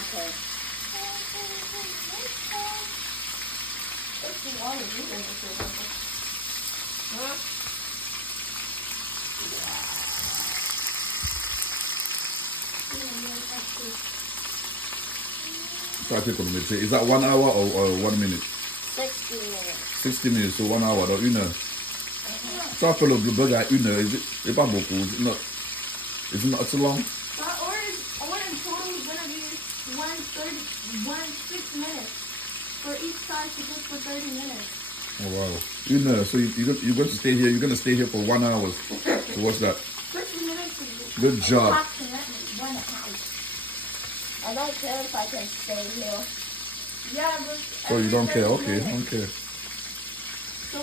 Okay. It's the water you think it's your purple. Huh? Is that 1 hour or 1 minute? 60 minutes. 60 minutes, so 1 hour, donc 1 heure. Ça fait le burger à 1 heure, c'est pas beaucoup, it's not too long? Or is one and total is gonna be 6 minutes for each side to cook for 30 minutes. Oh wow. 1 heure, so you're going to stay here, you're going to stay here for 1 hour. So what's that? 60 minutes is Good job. approximately 1 hour. I don't care if I can stay here. Yeah, but... So you don't care, okay, I don't care. So